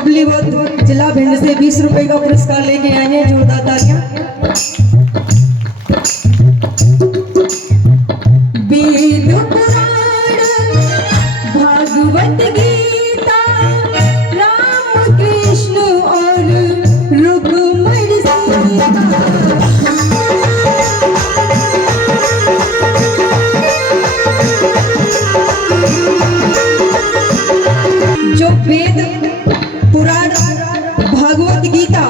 बबली वध जिला भिंड से 20 रुपए का पुरस्कार लेके आए हैं। जोरदार तालियां। वेद पुराण भागवत गीता राम कृष्ण और रुक्मणी सीता, जो वेद पुराण भागवत गीता,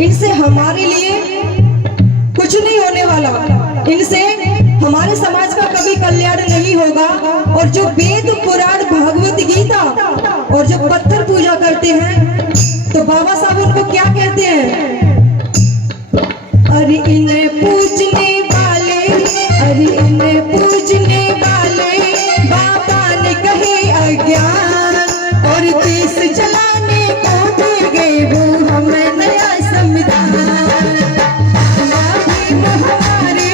इनसे हमारे लिए कुछ नहीं होने वाला, इनसे हमारे समाज का कभी कल्याण नहीं होगा। और जो वेद पुराण भागवत गीता और जो पत्थर पूजा करते हैं, तो बाबा साहब उनको क्या कहते हैं? अरे इन्हें पूजने वाले, अरे इन्हें पूजने वाले बाबा ने कहे अज्ञान, और देश चलाने को दे गए वो हमें नया संविधान। हमारे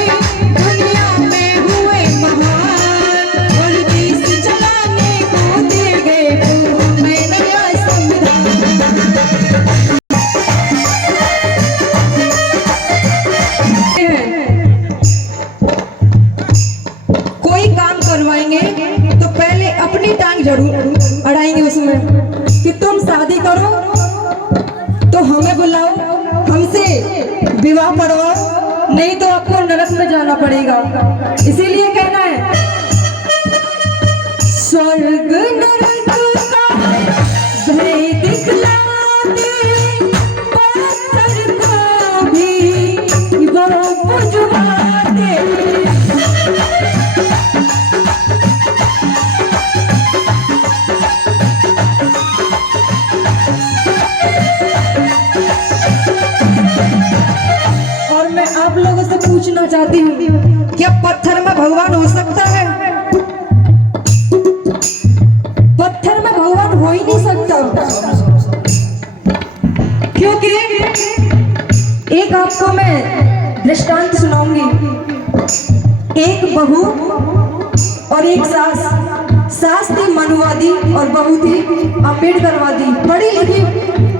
दुनिया में हुए महान, और देश चलाने को दे गए वो हमें नया संविधान। कोई काम करवाएंगे तो पहले अपनी टांग जरूर अड़ाएंगे उसमें कि तुम शादी करो तो हमें बुलाओ, हमसे विवाह पढ़वाओ, नहीं तो आपको नरक में जाना पड़ेगा। इसीलिए कहना है स्वर्ग नरक का भय दिखला दे, पत्थर को भी वो बुझवा दे। आप लोगों से पूछना चाहती हूँ, क्या पत्थर में भगवान हो सकता है? पत्थर में भगवान हो ही नहीं सकता, क्योंकि एक आपको मैं दृष्टांत सुनाऊंगी। एक बहू और एक सास। सास थी मनुवादी और बहू थी अम्बेडकरवादी, पढ़ी लिखी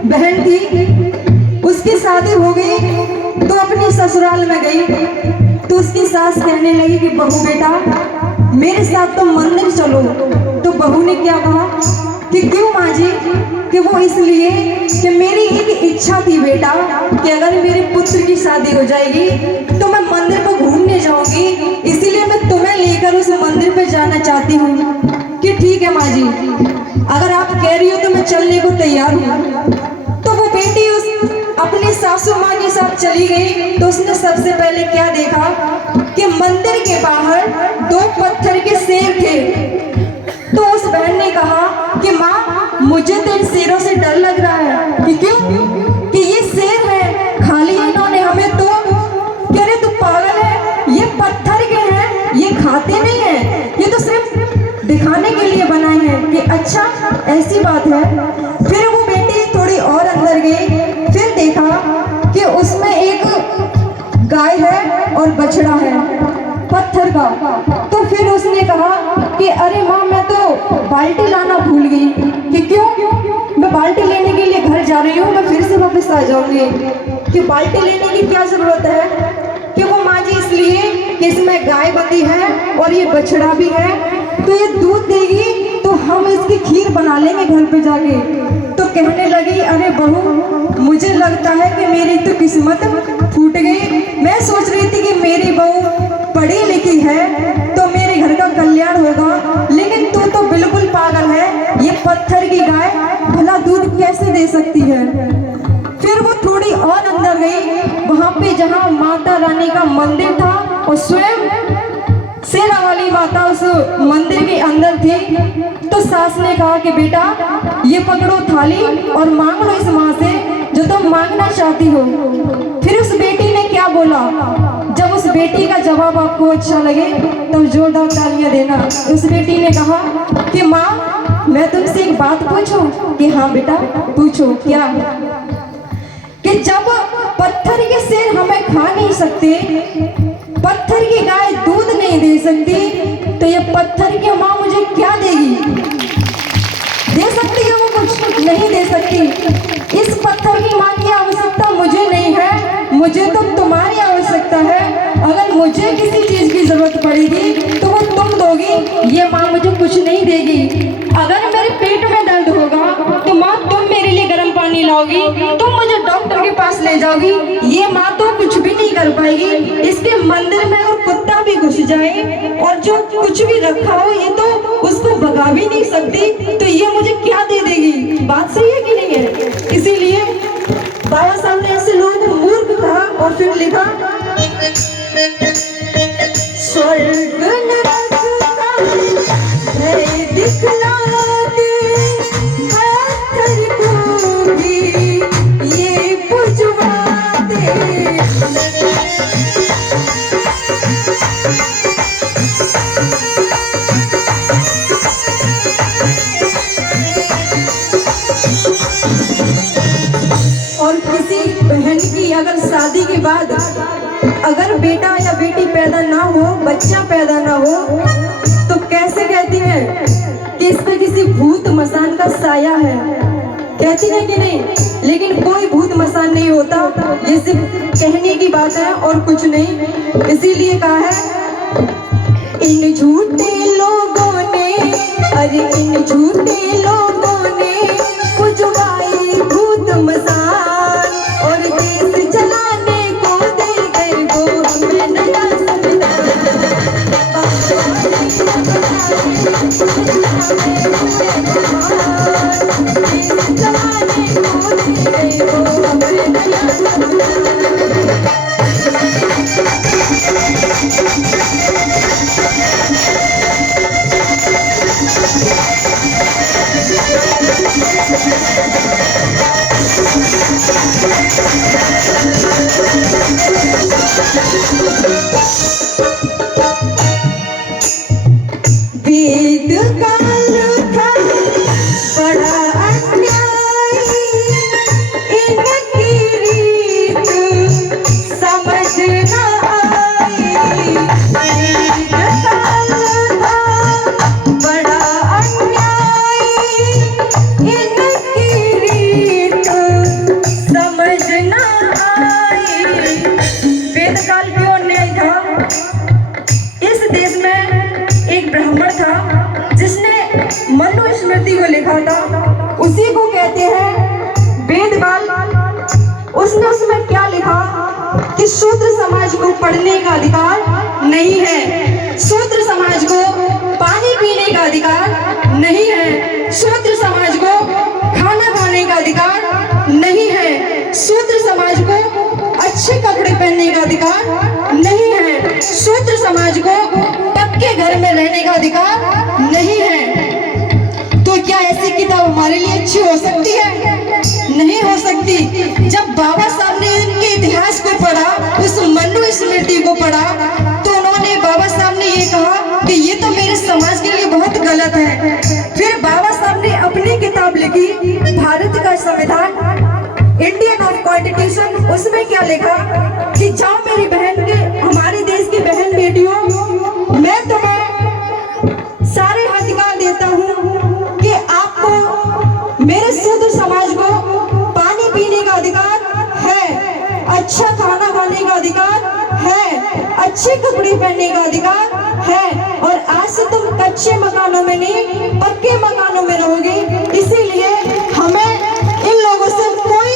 बहन थी। उसकी शादी हो गई तो अपनी ससुराल में गई, तो उसकी सास कहने लगी कि बहू बेटा मेरे साथ तो मंदिर चलो। तो बहू ने क्या कहा कि क्यों माँ जी? कि वो इसलिए कि मेरी एक इच्छा थी बेटा कि अगर मेरे पुत्र की शादी हो जाएगी तो मैं मंदिर पर घूमने जाऊंगी, इसीलिए मैं तुम्हें लेकर उस मंदिर पर जाना चाहती हूँ। कि ठीक है माँ जी, अगर आप कह रही हो तो मैं चलने को तैयार हूँ। तो वो बेटी उस अपनी सासू माँ के साथ चली गई। तो उसने सबसे पहले क्या देखा कि मंदिर के बाहर 2 पत्थर के शेर थे। तो उस बहन ने कहा कि माँ मुझे तो इन शेरों से डर लग रहा है। कि क्यों? कि ये शेर है, खाली इन्होंने हमें तो कह रहे तू पागल है, ये पत्थर के हैं, ये खाते नहीं है, ये तो सिर्फ दिखाने के लिए बनाए हैं। कि अच्छा ऐसी बात है। फिर वो बेटी थोड़ी और अंदर गई, फिर देखा कि उसमें एक गाय है और बछड़ा है पत्थर का। तो फिर उसने कहा कि अरे माँ मैं तो बाल्टी लाना भूल गई। कि क्यों? मैं बाल्टी लेने के लिए घर जा रही हूँ, मैं फिर से वापस आ जाऊंगी। कि बाल्टी लेने की क्या जरूरत है? कि वो माँ जी इसलिए कि इसमें गाय बंधी है और ये बछड़ा भी है, तो ये दूध देगी तो हम इसकी खीर बना लेंगे घर पे जाके। तो कहने लगी अरे बहू मुझे लगता है कि मेरी तो किस्मत फूट गई। मैं सोच रही थी कि मेरी बहू पढ़ी लिखी है तो मेरे घर का कल्याण होगा, लेकिन तू तो बिल्कुल पागल है, ये पत्थर की गाय भला दूध कैसे दे सकती है? फिर वो थोड़ी और अंदर गई, वहां पे जहाँ माता रानी का मंदिर था और स्वयं शेरा वाली माता उस मंदिर के अंदर थी। तो सास ने कहा कि बेटा ये पकड़ो थाली और मांग लो इस माँ से जो तुम मांगना चाहती हो। फिर उस बेटी ने क्या बोला? जब उस बेटी का जवाब आपको अच्छा लगे तो जोरदार तालियां देना। उस बेटी ने कहा कि माँ मैं तुमसे एक बात पूछूं? कि हाँ बेटा पूछो। क्या? कि जब पत्थर के शेर हमें खा नहीं सकते, पत्थर की गाय दूध नहीं दे सकती, तो ये पत्थर की माँ मुझे क्या देगी? दे सकती है वो कुछ? नहीं दे सकती। सकती। इस पत्थर की माँ की आवश्यकता मुझे नहीं है, मुझे तो तुम्हारी आवश्यकता है। अगर मुझे किसी चीज की जरूरत पड़ेगी तो वो तुम दोगी, ये माँ मुझे कुछ नहीं देगी। अगर मेरे पेट में दर्द होगा तो माँ तुम मेरे लिए गर्म पानी लाओगी, तुम मुझे डॉक्टर के पास ले जाओगी, ये माँ तो कुछ भी नहीं कर पाएगी। इसके मंदिर में और कुत्ता भी घुस जाए और जो कुछ भी रखा हो ये तो उसको भगा भी नहीं सकती, तो ये मुझे क्या दे देगी? बात सही है कि नहीं है? इसीलिए बाबा साहब ने ऐसे लोगों को मूर्ख कहा और फिर लिखा, स्वर्ग नरक का भय दिखला दे, पत्थर को भी ये बुझवा दे। और किसी बहन की अगर शादी के बाद अगर बेटा या बेटी पैदा ना हो, बच्चा पैदा ना हो, तो कैसे कहती है कि इस पे किसी भूत मसान का साया है, कहती है कि नहीं? लेकिन कोई भूत मसान नहीं होता, ये सिर्फ कहने की बात है और कुछ नहीं। इसीलिए कहा है, इन झूठे लोगों ने, अरे इन झूठे लोगों ने बुझवाई भूत मसान और देश चलाने को दे गए वो हमें नया संविधान। देश चलाने को दे गए वो हमें नया संविधान। वेद काल था बड़ा अन्याय, इनकी रीत समझ न आई। वेद काल था बड़ा अन्याय, इनकी रीत समझ न आई। वेद काल क्यों अन्याय था? इस देश में एक ब्राह्मण था जिसने मनुस्मृति को लिखा था, उसी को कहते हैं वेदकाल। उसने उसमें क्या लिखा कि शूद्र समाज को पढ़ने का अधिकार नहीं है, शूद्र समाज को पानी पीने का अधिकार नहीं है, शूद्र समाज को खाना खाने का अधिकार नहीं है, शूद्र समाज को अच्छे कपड़े पहनने का अधिकार नहीं है, शूद्र समाज को पक्के घर में रहने का अधिकार नहीं है। तो क्या ऐसी किताब हमारे लिए अच्छी हो सकती है? नहीं हो सकती। जब बाबा साहब ने इनके इतिहास को पढ़ा, उस मनुस्मृति को पढ़ा, तो उन्होंने बाबा साहब ने ये कहा कि ये तो मेरे समाज के लिए बहुत गलत है। फिर बाबा साहब ने अपनी किताब लिखी, भारत का संविधान, इंडियन ऑफ कॉन्स्टिट्यूशन। उसमें क्या लिखा कि जाओ मेरी बहन के, हमारे देश की बहन बेटियों, मैं तुम्हें सारे अधिकार देता हूँ कि आपको मेरे शूद्र समाज को पानी पीने का अधिकार है, अच्छा खाना खाने का अधिकार है, अच्छे कपड़े पहनने का अधिकार है, और आज से तुम कच्चे मकानों में नहीं पक्के मकानों में रहोगे। इसीलिए हमें इन लोगों से कोई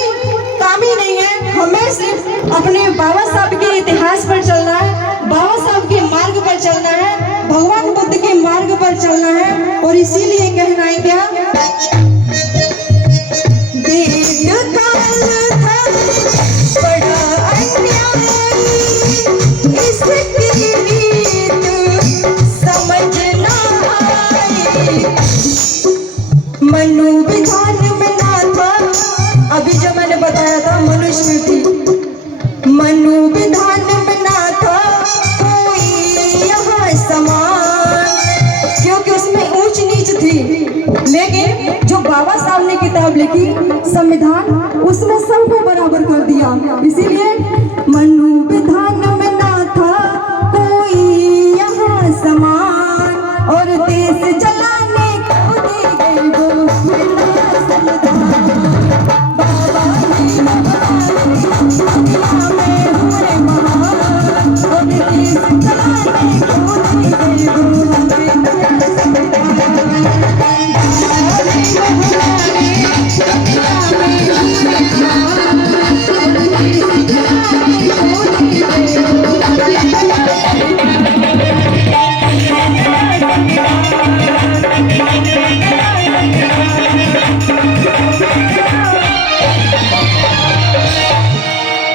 काम ही नहीं है, हमें सिर्फ अपने बाबा साहब के इतिहास पर चलना है, बाबा साहब के मार्ग पर चलना है, भगवान बुद्ध के मार्ग पर चलना है। और इसीलिए कहना है क्या, वेद काल था बड़ा अन्याय, इसकी रीत समझ न आई। मनु विधान में ना था, अभी जो मैंने बताया था मनुस्मृति, मनु विधान में ना था कोई यहाँ समान, क्योंकि उसमें ऊंच नीच थी। लेकिन जो बाबा साहब ने किताब लिखी संविधान, उसने सबको बराबर कर दिया। इसीलिए मनु विधान में ना था कोई यहाँ समान, और देश चलाने को दे गए वो संविधान।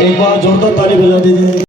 एक बार जोरदार ताली बजा दीजिए।